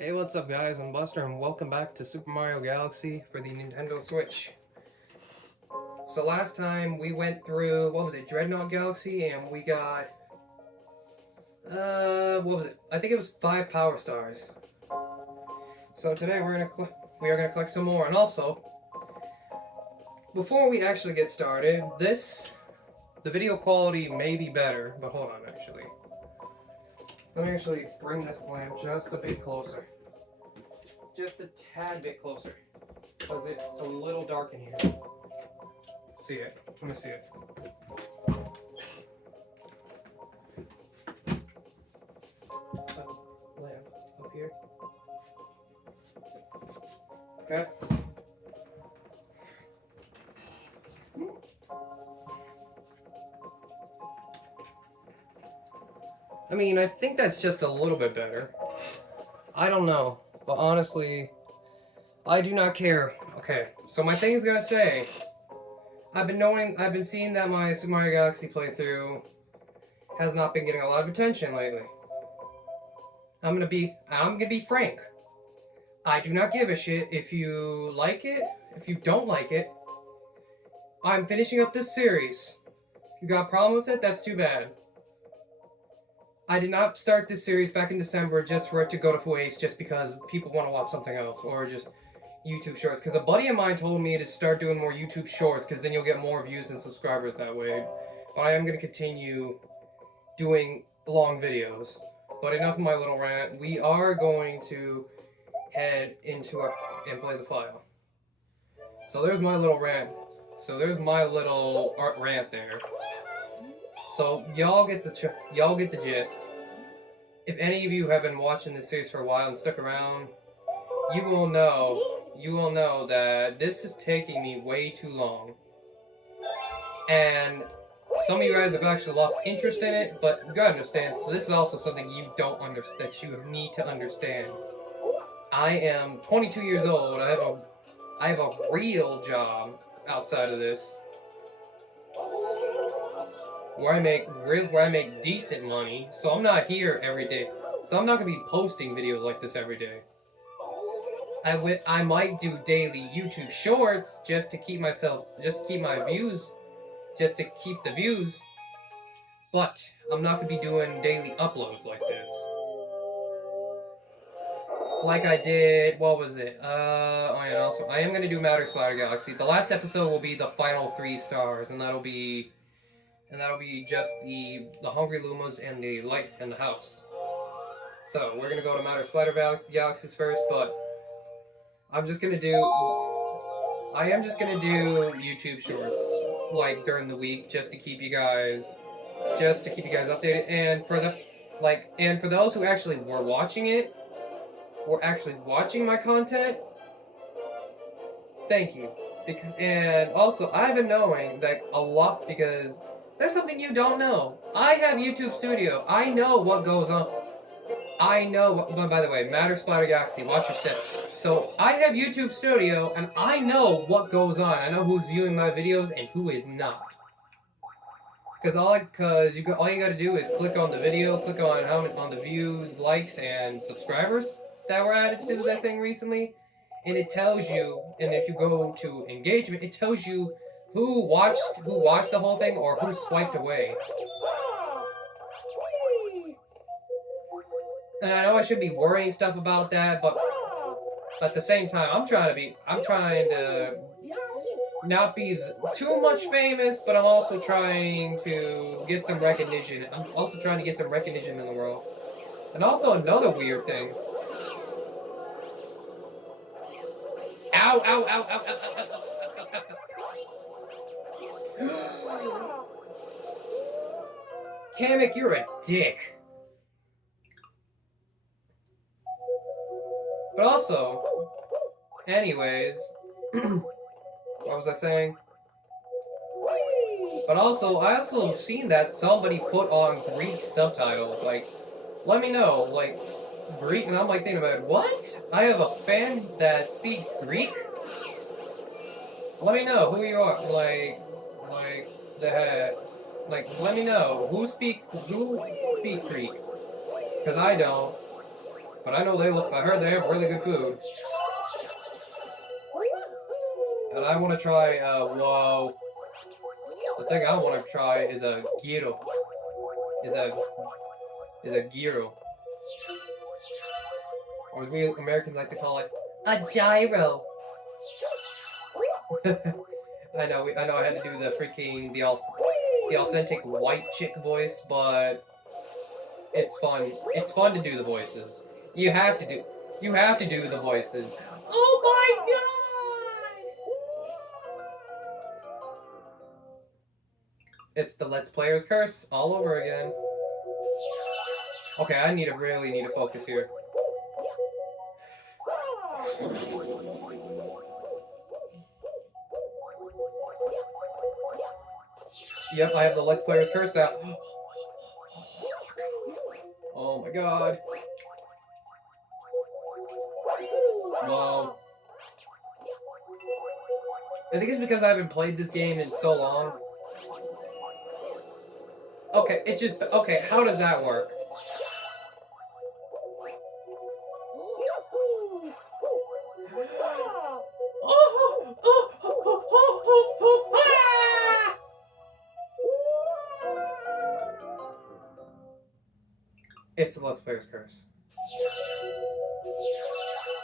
Hey, what's up guys, I'm Buster and welcome back to Super Mario Galaxy for the Nintendo Switch. So last time we went through, what was it, Dreadnought Galaxy, and we got, what was it, I think it was 5 Power Stars. So today we are gonna collect some more, and also, before we actually get started, the video quality may be better, but hold on actually. Let me actually bring this lamp just a bit closer. Just a tad bit closer. Because it's a little dark in here. See it. Let me see it. Lamp up here. Okay. I mean, I think that's just a little bit better. I don't know, but honestly, I do not care. Okay, so my thing is gonna say, I've been seeing that my Super Mario Galaxy playthrough has not been getting a lot of attention lately. I'm gonna be frank. I do not give a shit if you like it, if you don't like it. I'm finishing up this series. If you got a problem with it, that's too bad. I did not start this series back in December just for it to go to waste just because people want to watch something else or just YouTube shorts. Because a buddy of mine told me to start doing more YouTube shorts because then you'll get more views and subscribers that way. But I am going to continue doing long videos. But enough of my little rant. We are going to head into and play the file. So there's my little rant. So there's my little rant there. So y'all get the gist. If any of you have been watching this series for a while and stuck around, you will know that this is taking me way too long. And some of you guys have actually lost interest in it, but you gotta understand, so this is also something you don't understand, that you need to understand. I am 22 years old. I have a real job outside of this. Where I make decent money, so I'm not here every day. So I'm not gonna be posting videos like this every day. I might do daily YouTube shorts just to keep the views. But I'm not gonna be doing daily uploads like this. Like I did, what was it? And also I am gonna do Matter Splatter Galaxy. The last episode will be the final 3 stars, and that'll be just the Hungry Lumas and the light and the house. So we're gonna go to Matter Splatter Galaxies first, but I am just gonna do YouTube shorts like during the week just to keep you guys updated, and for those who actually were actually watching my content, thank you. And also I've been knowing that a lot because there's something you don't know. I have YouTube Studio. I know what goes on. But by the way, Matter Splatter Galaxy, watch your step. So, I have YouTube Studio, and I know what goes on. I know who's viewing my videos and who is not. Because all you gotta do is click on the video, click on the views, likes, and subscribers that were added to that thing recently. And it tells you, and if you go to engagement, it tells you who watched the whole thing or who swiped away. And I know I should be worrying stuff about that, but at the same time, I'm trying to not be too much famous, but I'm also trying to get some recognition. I'm also trying to get some recognition in the world. And also another weird thing. Ow, ow, ow, ow, ow, ow, ow, ow. Kamek, you're a dick. But also, anyways, what was I saying? But also, I also seen that somebody put on Greek subtitles. Like, let me know, like, Greek, and I'm like thinking about, what? I have a fan that speaks Greek? Let me know who you are. Like let me know who speaks Greek, because I don't. But I know I heard they have really good food. And I want to try, whoa. The thing I want to try is a gyro. Is a gyro. Or as we Americans like to call it, a gyro. I know I had to do the freaking, the authentic white chick voice, but it's fun. It's fun to do the voices. You have to do the voices. Oh my god! It's the Let's Player's curse all over again. Okay, I really need to focus here. Yep, I have the Let's Player's curse now. Oh my god. Whoa. I think it's because I haven't played this game in so long. Okay, okay, how does that work? It's the Let's Player's curse.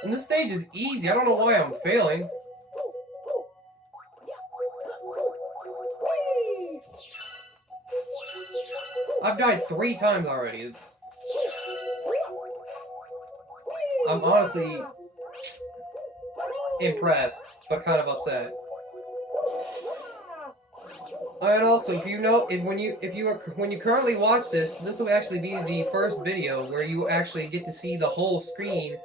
And this stage is easy. I don't know why I'm failing. I've died 3 times already. I'm honestly impressed, but kind of upset. And also, if you know, when you currently watch this, this will actually be the first video where you actually get to see the whole screen,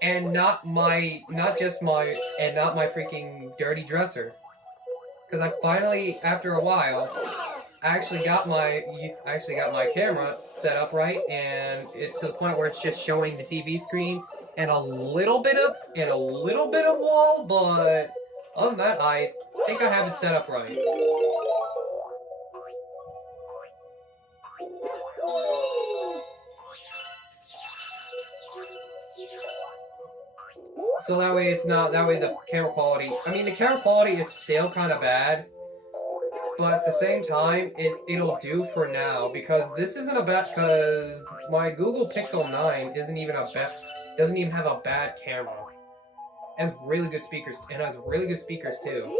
and not my freaking dirty dresser. Because I finally, after a while, I actually got my camera set up right, and to the point where it's just showing the TV screen and a little bit of wall, but other than that, I think I have it set up right. So that way the camera quality, the camera quality is still kind of bad, but at the same time, it'll do for now, because this isn't because my Google Pixel 9 doesn't even have a bad camera. It has really good speakers, and has really good speakers too.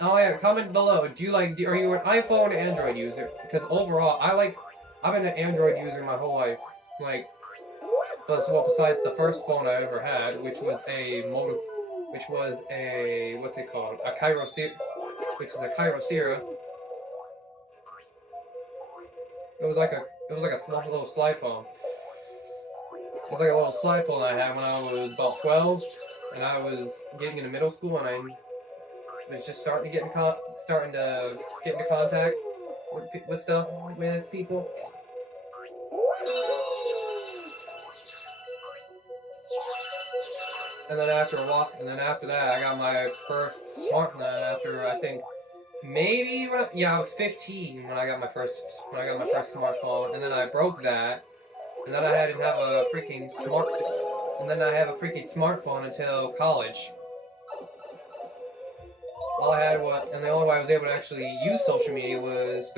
Oh yeah, comment below. Are you an iPhone or Android user? Because overall, I've been an Android user my whole life. Besides the first phone I ever had, which was what's it called? A Kyocera. It was like a small little slide phone. It was like a little slide phone I had when I was about 12, and I was getting into middle school, and I was just starting to get into contact with people. And then after that, I got my first smartphone. After I think maybe I was 15 when I got my first smartphone, and then I broke that, and then I didn't have a freaking smartphone until college. And the only way I was able to actually use social media was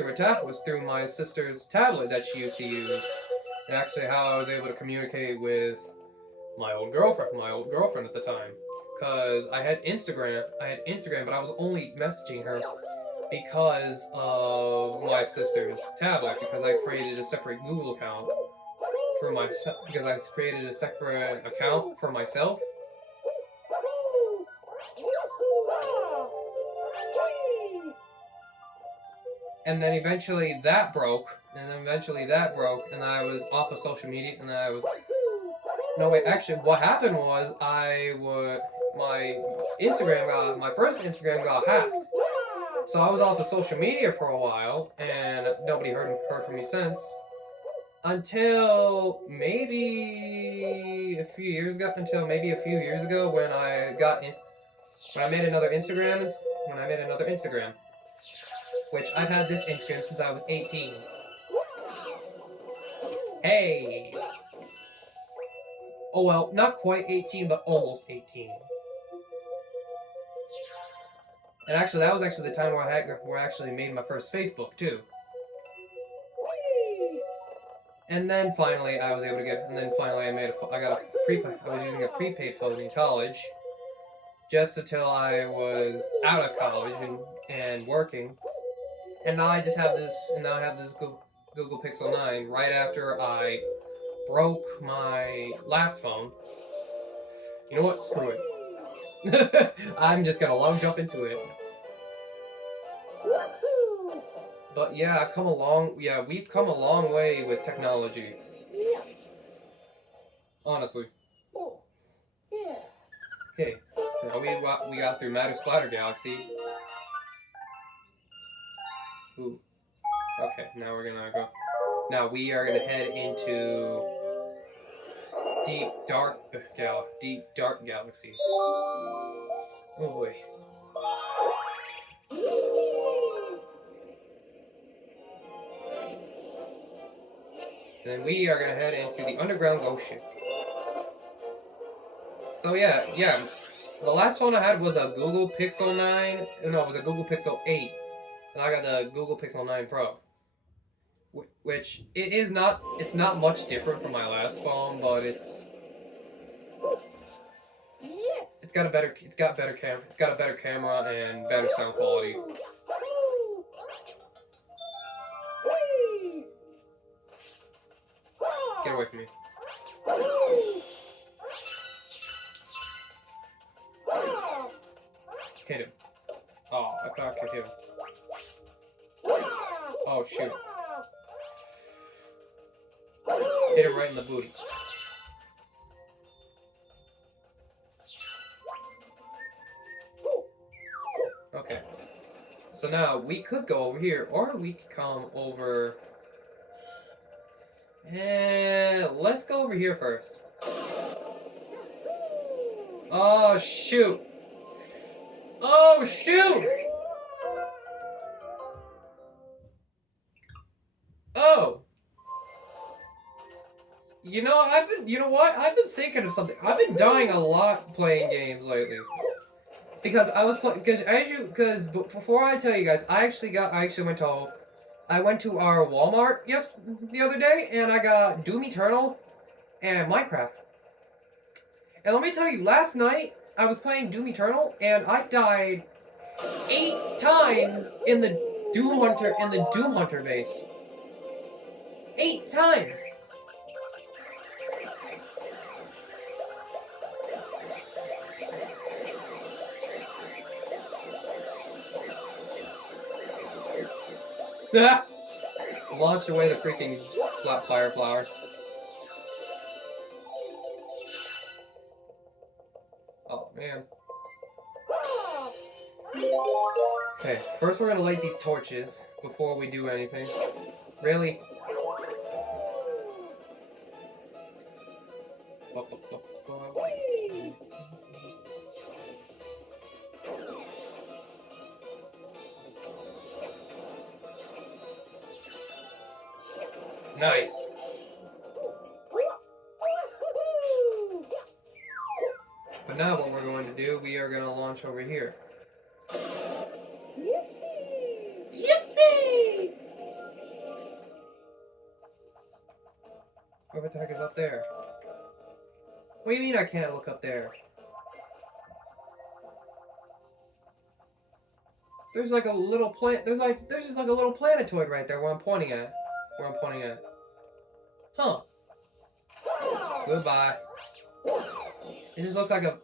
through my sister's tablet that she used to use, and actually how I was able to communicate with my old girlfriend at the time, because I had Instagram, but I was only messaging her because of my sister's tablet, because I created a separate Google account for myself, because I created a separate account for myself. And then eventually that broke, and I was off of social media, and I was... No, wait, actually, what happened was, my first Instagram got hacked. So I was off of social media for a while, and nobody heard from me since. Until maybe a few years ago, when I made another Instagram. Which I've had this Instagram since I was 18. Hey! Oh well, not quite 18, but almost 18. And actually, that was actually the time where I actually made my first Facebook too. And then finally, I was able to get. And then finally, I got a prepaid. I was using a prepaid phone in college, just until I was out of college and working. And now I just have this. And now I have this Google Pixel 9 right after I broke my last phone. You know what? Screw it. I'm just gonna long jump into it. But yeah, I've come a long. Yeah, we've come a long way with technology. Honestly. Okay. Now we got through Matter Splatter Galaxy. Ooh. Okay. Now we're gonna go. Now we are gonna head into deep dark galaxy. Oh boy. And then we are gonna head into the underground ghost ship. So yeah. The last phone I had was a Google Pixel 9. No, it was a Google Pixel 8, and I got the Google Pixel 9 Pro. Which it's not much different from my last phone, but it's got a better camera and better sound quality. Get away from me. Hit him. Oh, I thought I could hit him. Oh shoot. Hit him right in the booty. Okay. So now we could go over here, or we could come over. And let's go over here first. Oh shoot! Oh shoot! Oh! You know what? I've been thinking of something. I've been dying a lot playing games lately. Because before I tell you guys, I went to our Walmart the other day, and I got Doom Eternal and Minecraft. And let me tell you, last night I was playing Doom Eternal, and I died 8 times in the Doom Hunter base. 8 times. Launch away the freaking fire flower. Oh man. Okay, first we're gonna light these torches before we do anything. Really? Nice. But now what we're going to do, we are going to launch over here. Yippee! What the heck is up there? What do you mean I can't look up there? There's like a little plant. There's just like a little planetoid right there where I'm pointing at. Huh. Goodbye. It just looks like a...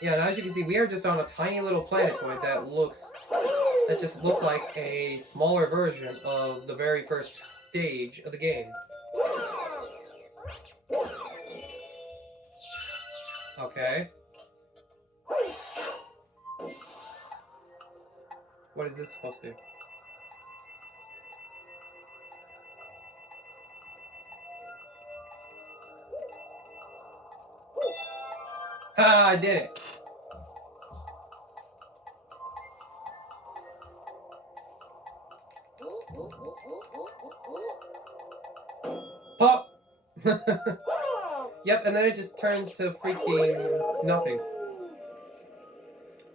Yeah, and as you can see, we are just on a tiny little planetoid that just looks like a smaller version of the very first stage of the game. Okay. What is this supposed to do? Ha! I did it! Pop! Yep, and then it just turns to freaking nothing.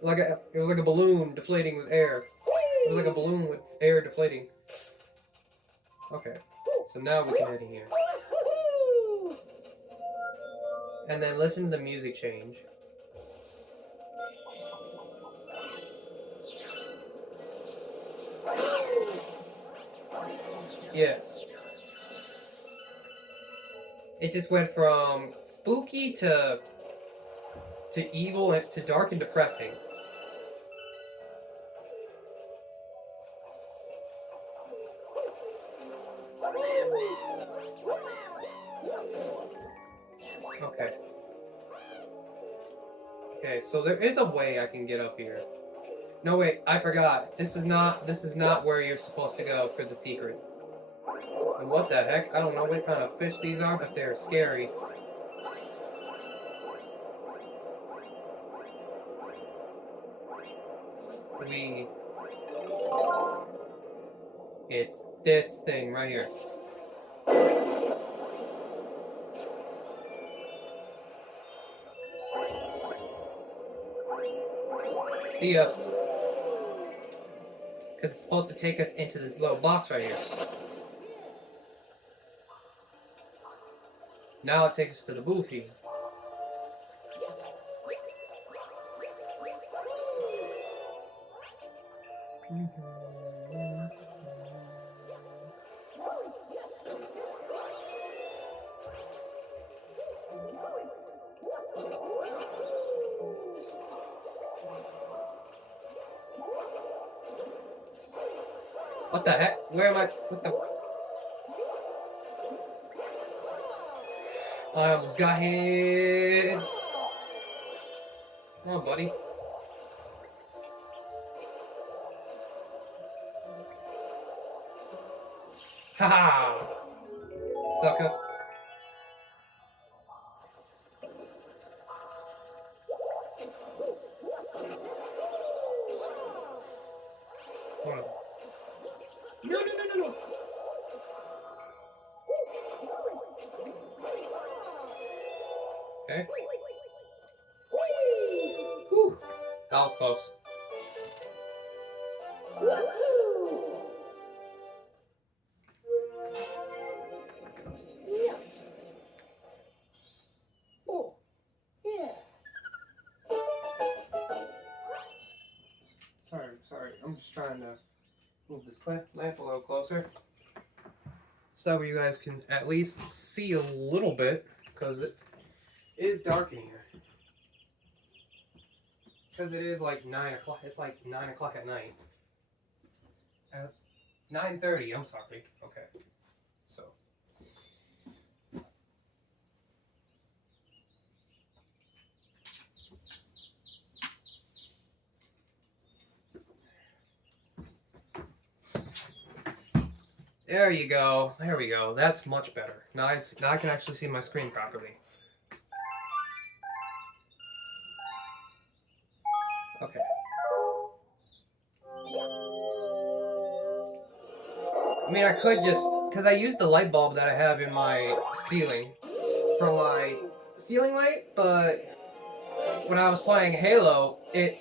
It was like a balloon deflating with air. It was like a balloon with air deflating. Okay, so now we can head in here. And then listen to the music change. Yes. It just went from spooky to evil to dark and depressing. Okay. Okay, so there is a way I can get up here. No, wait, I forgot. This is not where you're supposed to go for the secret. And what the heck? I don't know what kind of fish these are, but they're scary. It's this thing right here. See ya. Because it's supposed to take us into this little box right here. Now it takes us to the booth here. What the heck? Where am I? What the? I almost got hit. Come on, buddy. Haha! Sucker. Hold on. No. Okay. Whew. That was close. Sorry. I'm just trying to move this lamp a little closer. So that way you guys can at least see a little bit, because it is dark in here. Because it is like 9 o'clock. It's like 9 o'clock at night. 9:30, I'm sorry. Okay. So. There you go. There we go. That's much better. Now I can actually see my screen properly. Okay. I mean, I could just, because I used the light bulb that I have in my ceiling for my ceiling light, but when I was playing Halo, it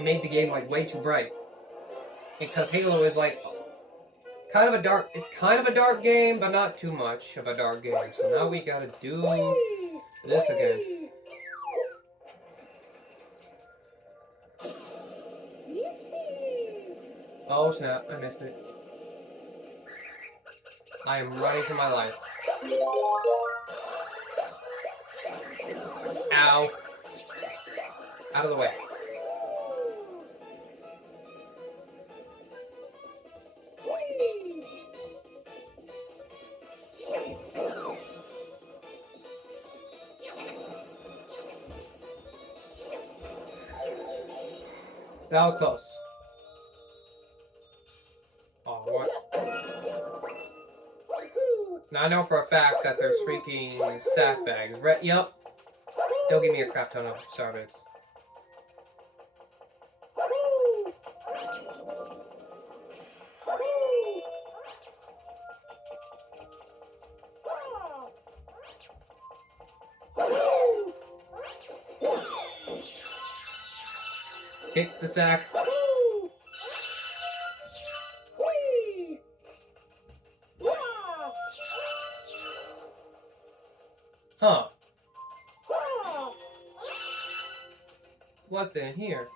made the game like way too bright. Because Halo is like it's kind of a dark game, but not too much of a dark game. So now we gotta do this again. Oh snap, I missed it. I am running for my life. Ow. Out of the way. That was close. Oh, what? Now I know for a fact that there's freaking sack bags. Yep. They'll give me a crap ton of starbits. kick the sack. Huh. What's in here?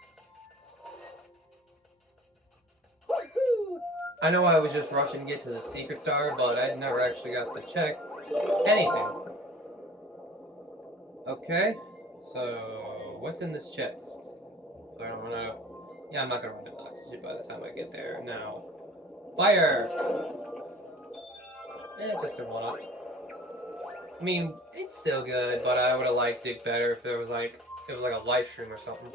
I know I was just rushing to get to the secret star, but I never actually got to check anything. Okay, so what's in this chest? So I don't run out of... Yeah, I'm not gonna run out of oxygen by the time I get there. Now, fire! Just a one up. I mean, it's still good, but I would have liked it better if there was like it was like a live stream or something.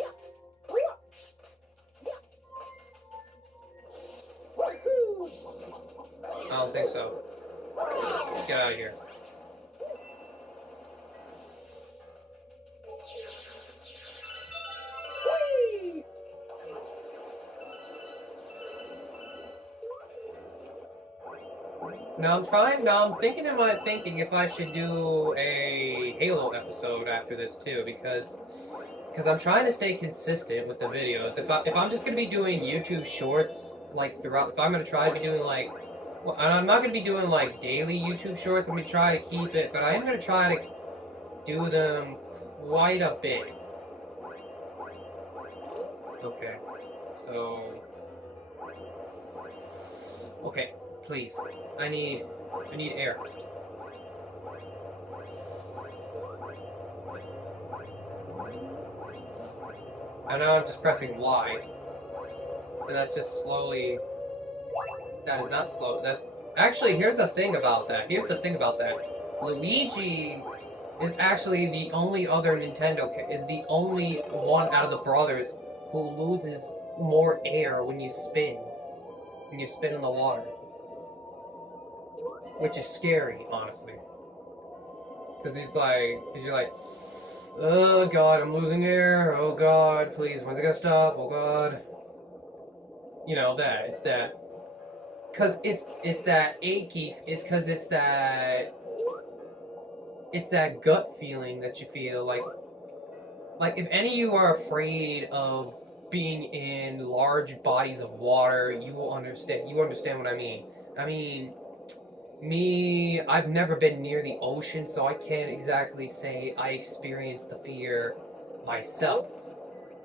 I don't think so. Get out of here. Now I'm thinking if I should do a Halo episode after this too, because I'm trying to stay consistent with the videos. If I'm just gonna be doing YouTube shorts like throughout, if I'm gonna try to be doing like, well, and I'm not gonna be doing like daily YouTube shorts. I'm gonna try to keep it, but I am gonna try to do them quite a bit. Okay, so okay, please, I need air. I know I'm just pressing Y, and that's just slowly. That is not slow. That's actually, here's the thing about that. Luigi is actually the only other is the only one out of the brothers who loses more air when you spin in the water, which is scary, honestly. Because you're like, oh god, I'm losing air. Oh god, please, when's it gonna stop? Oh god. You know that. It's that. Cause it's that achy. It's that gut feeling that you feel like if any of you are afraid of being in large bodies of water, you will understand. You understand what I mean. I mean, me, I've never been near the ocean, so I can't exactly say I experienced the fear myself.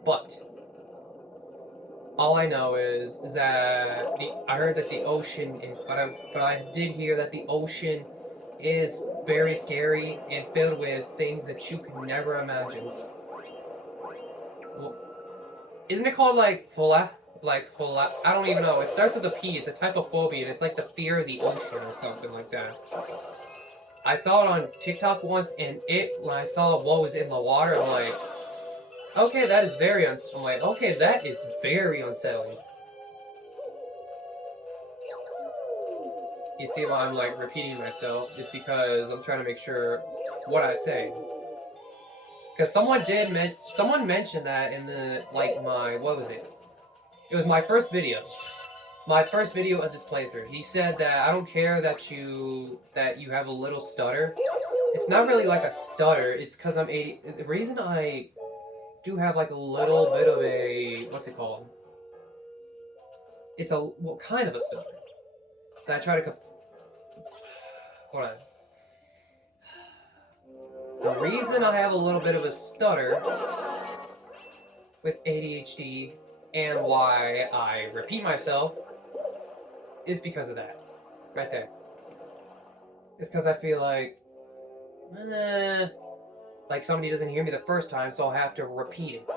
But all I know is that I heard that the ocean is, but I did hear that the ocean is very scary and filled with things that you could never imagine. Well, isn't it called like I don't even know. It starts with a P. It's a type of phobia, and it's like the fear of the ocean or something like that. I saw it on TikTok once, and when I saw what was in the water, I'm like, okay, that is very okay, that is very unsettling. You see why I'm like repeating myself, just because I'm trying to make sure what I say. Because someone mentioned that in the what was it? It was my first video. My first video of this playthrough. He said that I don't care that you have a little stutter. It's not really like a stutter. It's because I'm 80. The reason I do have like a little bit of a, what's it called? It's a kind of a stutter. That I try to hold on. The reason I have a little bit of a stutter with ADHD and why I repeat myself is because of that. Right there. It's because I feel like somebody doesn't hear me the first time, so I'll have to repeat it.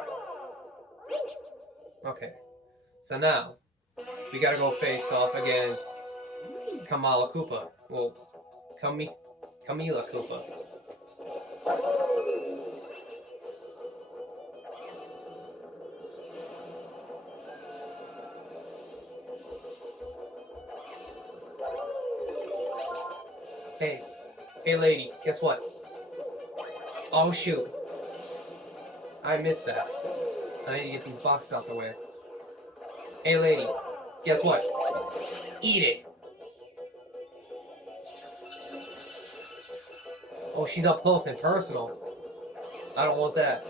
Okay. So now, we gotta go face off against Kamala Koopa. Well, Camila Koopa. Hey lady, guess what? Oh shoot. I missed that. I need to get these boxes out the way. Hey lady, guess what? Eat it. Oh, she's up close and personal. I don't want that.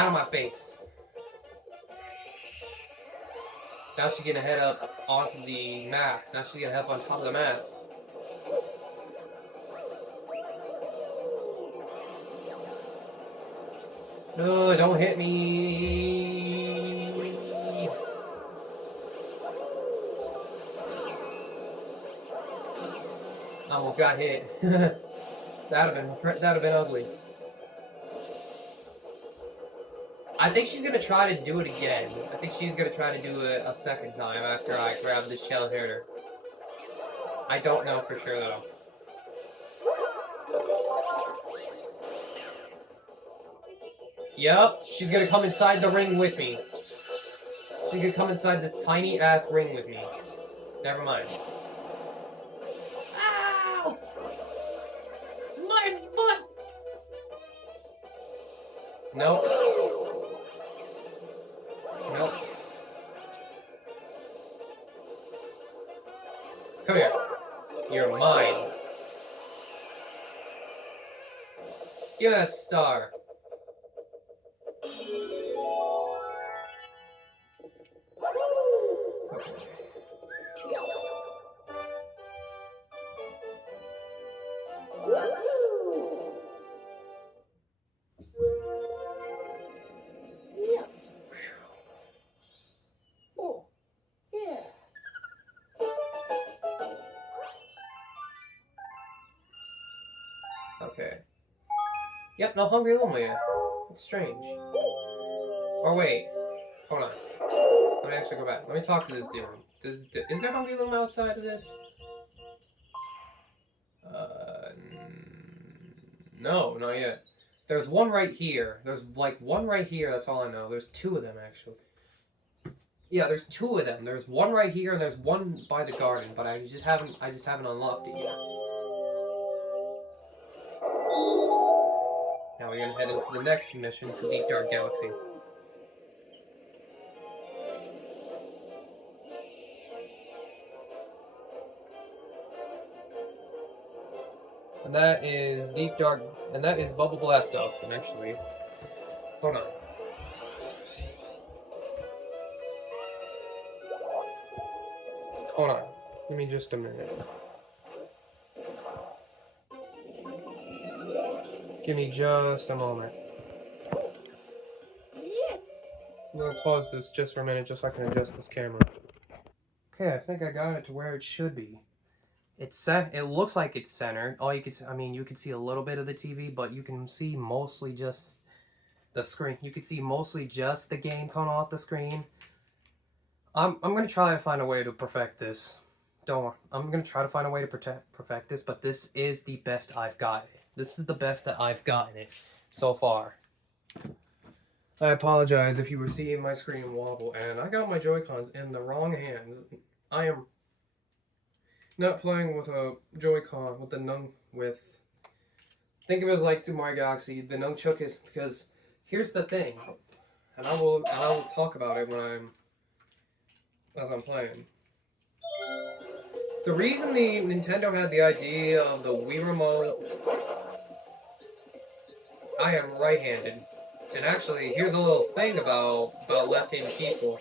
Out of my face. Now she's gonna head up onto the map. Now she's gonna head up on top of the mast. No, don't hit me. Almost got hit. That'd have been ugly. I think she's gonna try to do it again. I think she's gonna try to do it a second time after I grab this shell and hit her. I don't know for sure though. Yep, she's gonna come inside the ring with me. She's gonna come inside this tiny ass ring with me. Never mind. Ow! My butt! Nope. Nope. Come here. You're mine. Give me that star. Okay. Yep, no Hungry Llama yet. It's strange. Or wait. Hold on. Let me actually go back. Let me talk to this dude. Is there Hungry Llama outside of this? No, not yet. There's one right here. There's like one right here, that's all I know. There's two of them actually. Yeah, there's two of them. There's one right here and there's one by the garden, but I just haven't unlocked it yet. Now we're gonna head into the next mission to Deep Dark Galaxy. And that is Deep Dark, and that is Bubble Blast Off, actually. Hold on. Hold on. Give me just a minute. Give me just a moment. I'm gonna pause this just for a minute, just so I can adjust this camera. Okay, I think I got it to where it should be. It's set. It looks like it's centered. All you can see, I mean, you can see a little bit of the TV, but you can see mostly just the screen. You can see mostly just the game coming off the screen. I'm gonna try to find a way to perfect this. Don't worry. I'm gonna try to find a way to perfect this, but this is the best I've got it. This is the best that I've gotten it so far. I apologize if you were seeing my screen wobble, and I got my Joy-Cons in the wrong hands. I am not playing with a Joy-Con with the think of it as like Super Mario Galaxy. The nunchuk is, because here's the thing, and I will talk about it as I'm playing. The reason the Nintendo had the idea of the Wii Remote, I am right-handed, and actually here's a little thing about left-handed people.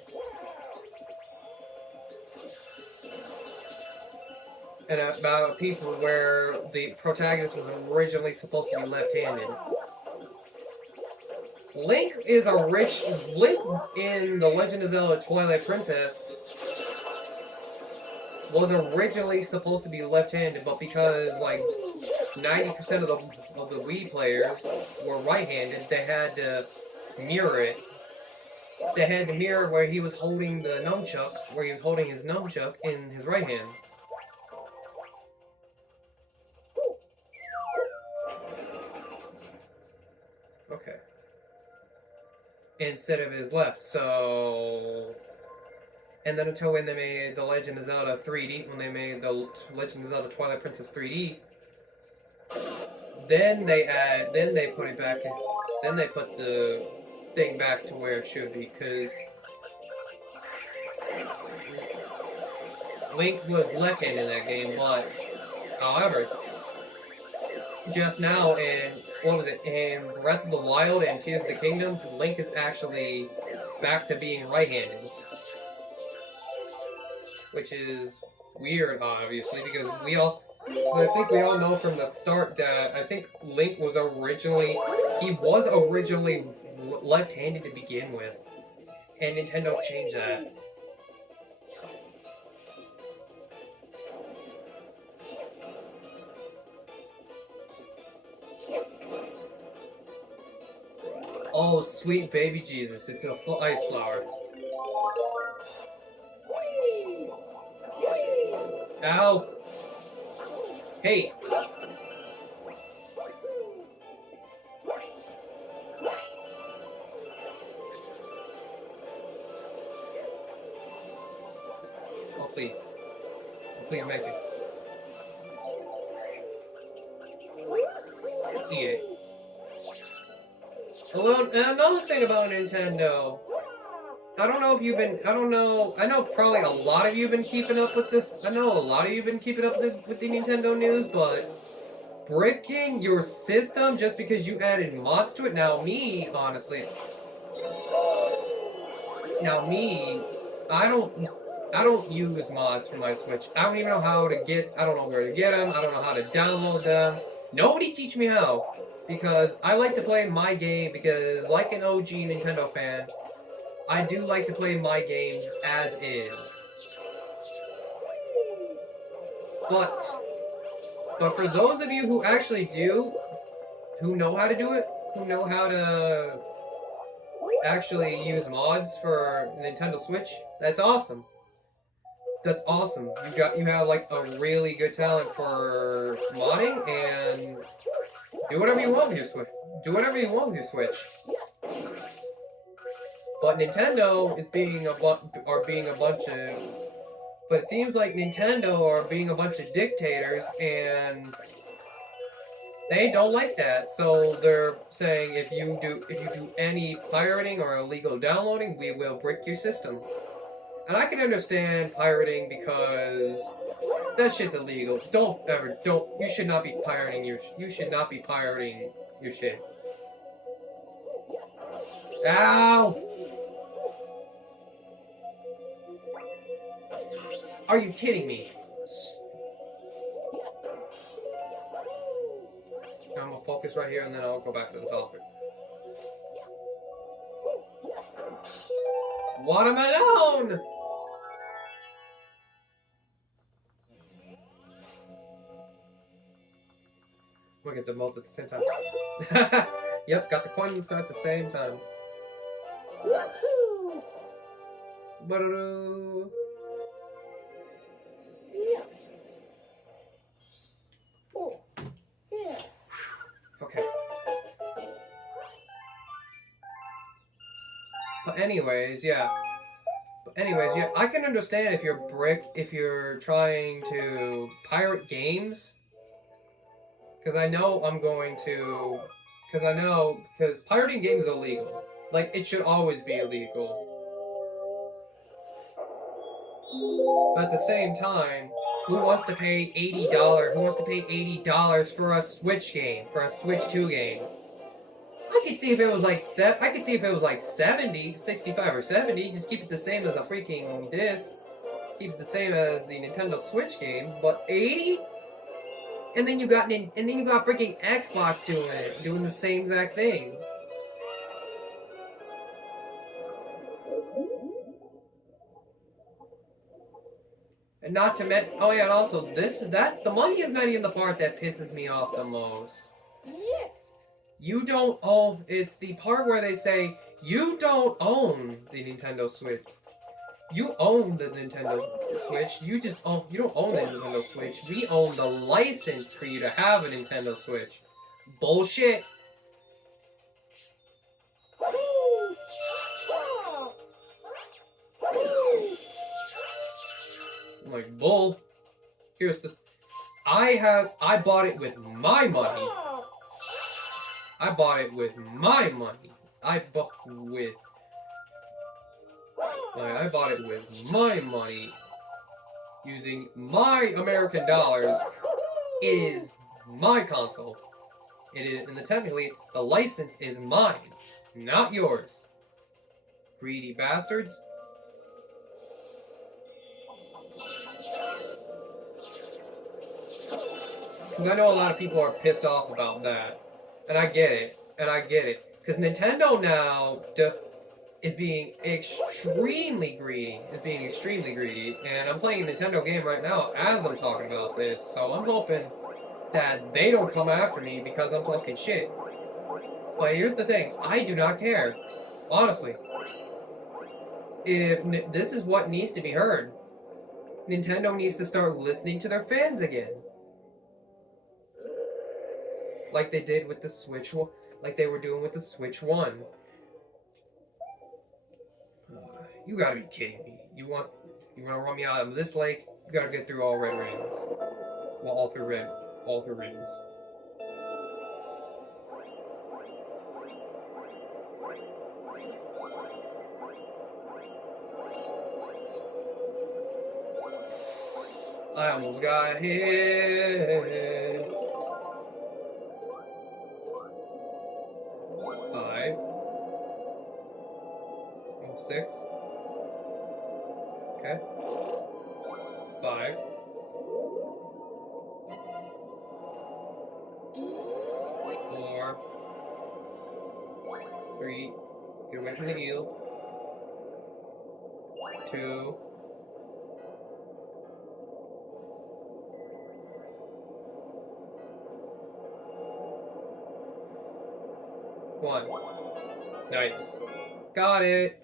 And about people where the protagonist was originally supposed to be left-handed. Link in The Legend of Zelda Twilight Princess was originally supposed to be left-handed, but because like 90% of the Wii players were right-handed, they had to mirror it. They had to mirror where he was holding the nunchuck, where he was holding his nunchuck in his right hand. Okay. Instead of his left, so... And then until when they made The Legend of Zelda 3D, when they made The Legend of Zelda Twilight Princess 3D, then they put it back in, then they put the thing back to where it should be, because Link was left-handed in that game, but, however, just now in what was it, in Breath of the Wild and Tears of the Kingdom, Link is actually back to being right-handed. Which is weird, obviously, because I think we all know from the start that I think Link was originally left-handed to begin with, and Nintendo changed that. Oh, sweet baby Jesus, it's a ice flower. Ow! Hey! Oh, please. Oh, please make it. Eat it. Another thing about Nintendo. I don't know if you've been, I know probably a lot of you have been keeping up with the, with the Nintendo news, but bricking your system just because you added mods to it, honestly, I don't use mods for my Switch. I don't even know I don't know where to get them, I don't know how to download them. Nobody teach me how, because I like to play my game, because like an OG Nintendo fan, I do like to play my games as is. But for those of you who actually who know how to do it, who know how to actually use mods for Nintendo Switch, that's awesome. That's awesome. You have like a really good talent for modding, and do whatever you want with your Switch. Do whatever you want with your Switch. But Nintendo is being a bunch of... But it seems like Nintendo are being a bunch of dictators, and they don't like that. So they're saying if you do any pirating or illegal downloading, we will brick your system. And I can understand pirating because that shit's illegal. You should not be pirating you should not be pirating your shit. Ow! Are you kidding me? I'm gonna focus right here and then I'll go back to the topic. Watermelon! We'll get them both at the same time. Yep, got the coin and start at the same time. Ba-da-doo. Okay. But anyways, yeah, I can understand if you're trying to pirate games. Because pirating games is illegal. Like, it should always be illegal. But at the same time, who wants to pay $80 for a Switch game, for a Switch 2 game? I could see if it was like 70, 65 or 70, just keep it the same as a freaking disc. Keep it the same as the Nintendo Switch game, but 80? And then you got freaking Xbox doing the same exact thing. And not to mention, oh yeah, and also the money is not even the part that pisses me off the most. You don't own. It's the part where they say you don't own the Nintendo Switch. You own the Nintendo Switch. You don't own the Nintendo Switch. We own the license for you to have a Nintendo Switch. Bullshit. I'm like, bull. Here's the... I bought it with my money. I bought it with my money. I bought it with my money. Using my American dollars. It is my console. It is, and technically, the license is mine, not yours. Greedy bastards. Because I know a lot of people are pissed off about that. And I get it. Because Nintendo now is being extremely greedy. And I'm playing a Nintendo game right now as I'm talking about this. So I'm hoping that they don't come after me because I'm talking shit. But here's the thing. I do not care. Honestly. If this is what needs to be heard, Nintendo needs to start listening to their fans again. Like they did with the Switch, like they were doing with the Switch 1. You gotta be kidding me. You wanna run me out of this lake? You gotta get through all red rings. Well, all through rings. I almost got hit. 5. Oh, 6. Okay. 5. 4. 3. Get away from the heel. 2. 1. Nice. Got it.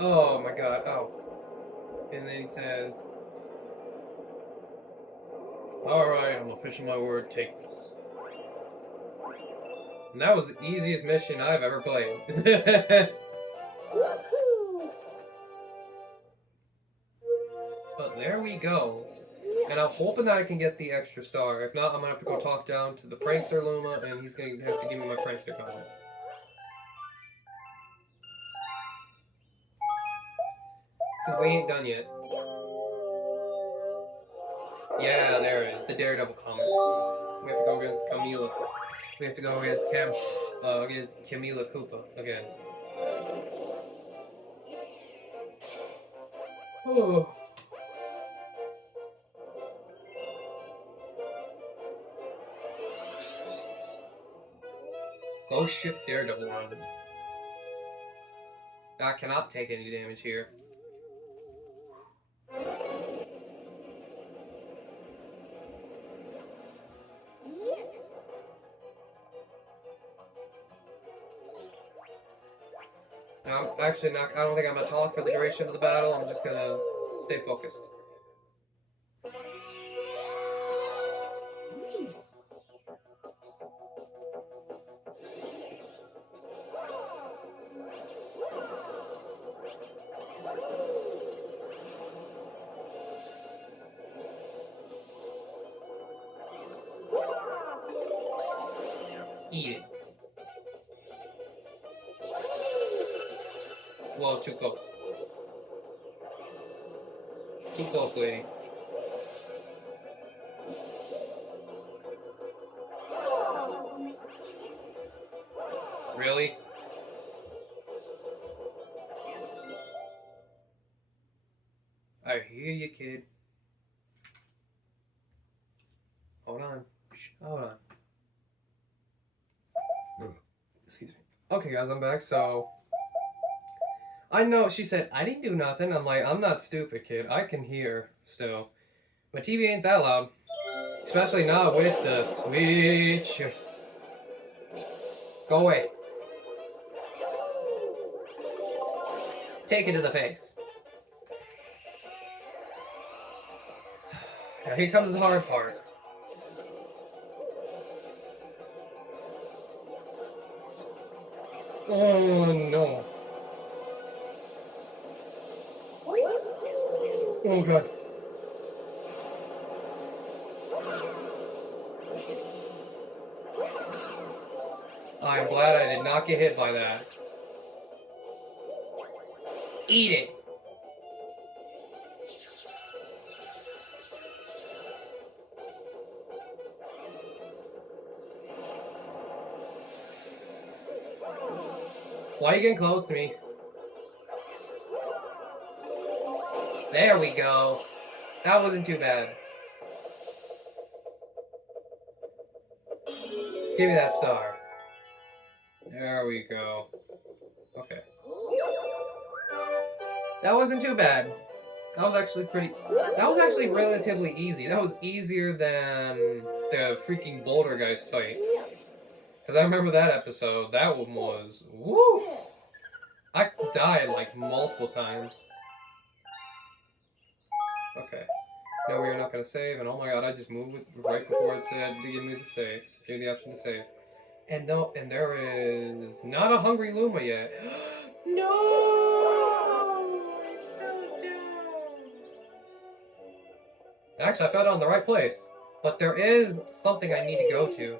Oh my god. Oh. And then he says, alright, I'm official my word, take this. And that was the easiest mission I've ever played. But there we go. And I'm hoping that I can get the extra star. If not, I'm going to have to go talk down to the prankster Luma, and he's going to have to give me my prankster comment. Because we ain't done yet. Yeah, there it is. The Daredevil comment. We have to go against Camila. We have to go against Camila Koopa again. Oh. Ghostship Daredevil run. I cannot take any damage here. I'm actually not. I don't think I'm gonna talk for the duration of the battle. I'm just gonna stay focused. Eat it. Whoa, too close. Too close, lady. Really? I hear you, kid. Hold on. Hold on. Excuse me. Okay, guys, I'm back. So, I know she said I didn't do nothing. I'm like, I'm not stupid, kid. I can hear still. My TV ain't that loud. Especially not with the Switch. Go away. Take it to the face. Now here comes the hard part. Oh no. Oh god. glad I did not get hit by that. Eat it! Why are you getting close to me? There we go. That wasn't too bad. Give me that star. There we go. Okay. That wasn't too bad. That was actually relatively easy. That was easier than the freaking boulder guys fight. Because I remember that episode. That one was... Woo! I died like multiple times. Okay. No, we are not going to save. And oh my god, I just moved right before it said to give me the save. Give me the option to save. And no, and there is not a hungry Luma yet. No! I fell down. Actually, I fell down in the right place. But there is something I need to go to.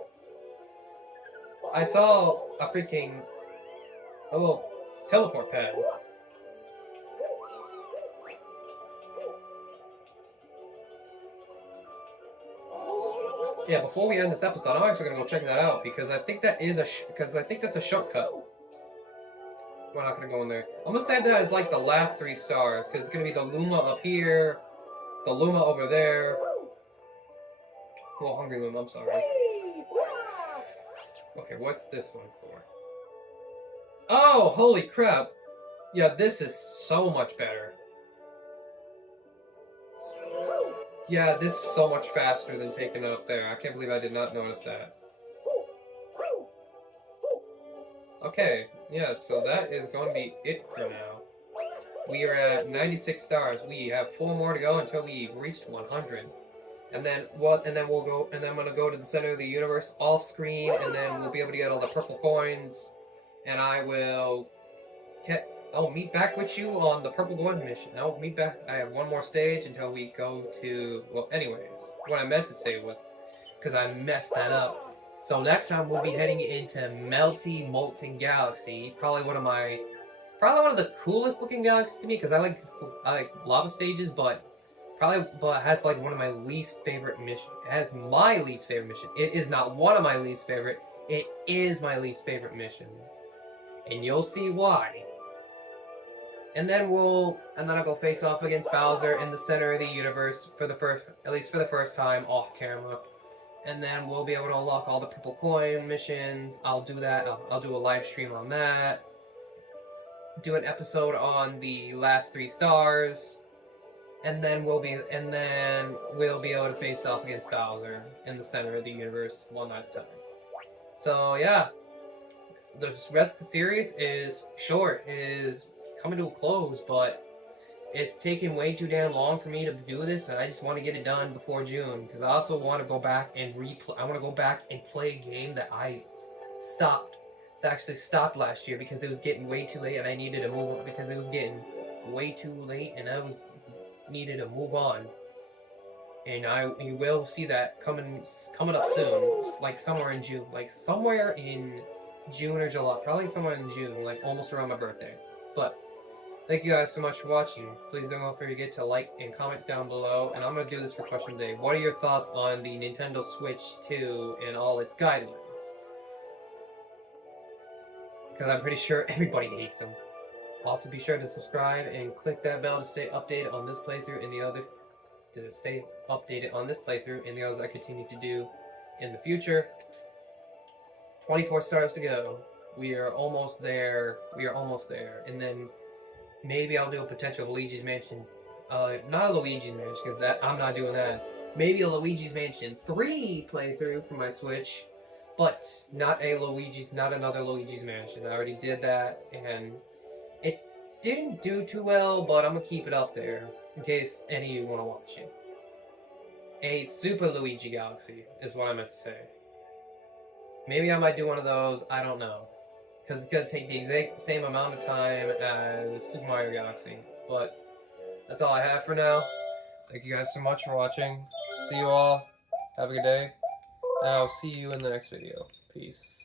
I saw a little teleport pad. Yeah, before we end this episode, I'm actually gonna go check that out because I think that is I think that's a shortcut. We're not gonna go in there. I'm gonna say that as like the last 3 stars because it's gonna be the Luma up here, the Luma over there. Well, hungry Luma. I'm sorry. Okay, what's this one for? Oh, holy crap! Yeah, this is so much better. Yeah, this is so much faster than taking it up there. I can't believe I did not notice that. Okay, yeah, so that is going to be it for now. We are at 96 stars. We have 4 more to go until we've reached 100. And then I'm gonna go to the center of the universe off screen, and then we'll be able to get all the purple coins. And I'll meet back with you on the purple coin mission. I'll meet back. I have 1 more stage until we go to. Well, anyways, what I meant to say was because I messed that up. So next time we'll be heading into Molten Galaxy. Probably one of the coolest looking galaxies to me because I like lava stages, but it has like one of my least favorite missions. It has my least favorite mission. It is not one of my least favorite. It is my least favorite mission, and you'll see why. And then I'll go face off against Bowser in the center of the universe at least for the first time off camera. And then we'll be able to unlock all the purple coin missions. I'll do that. I'll do a live stream on that. Do an episode on the last 3 stars. And then we'll be able to face off against Bowser in the center of the universe one last time. So yeah, the rest of the series is coming to a close, but it's taken way too damn long for me to do this, and I just want to get it done before June because I also want to go back and I want to go back and play a game that I actually stopped last year because it was getting way too late, and I needed to move on because it was getting way too late, and I needed to move on. And you will see that coming up soon, like somewhere in June or July, probably somewhere in June, like almost around my birthday. But thank you guys so much for watching. Please don't forget to like and comment down below. And I'm going to do this for question of the day. What are your thoughts on the Nintendo Switch 2 and all its guidelines? Because I'm pretty sure everybody hates them. Also, be sure to subscribe and click that bell to stay updated on this playthrough and the others I continue to do in the future. 24 stars to go. We are almost there. And then maybe I'll do a potential Luigi's Mansion. Not a Luigi's Mansion, because I'm not doing that. Maybe a Luigi's Mansion 3 playthrough for my Switch, but not another Luigi's Mansion. I already did that, and it didn't do too well, but I'm gonna keep it up there in case any of you want to watch it. A Super Luigi Galaxy is what I meant to say. Maybe I might do one of those. I don't know. Because it's going to take the exact same amount of time as Super Mario Galaxy. But that's all I have for now. Thank you guys so much for watching. See you all. Have a good day. And I'll see you in the next video. Peace.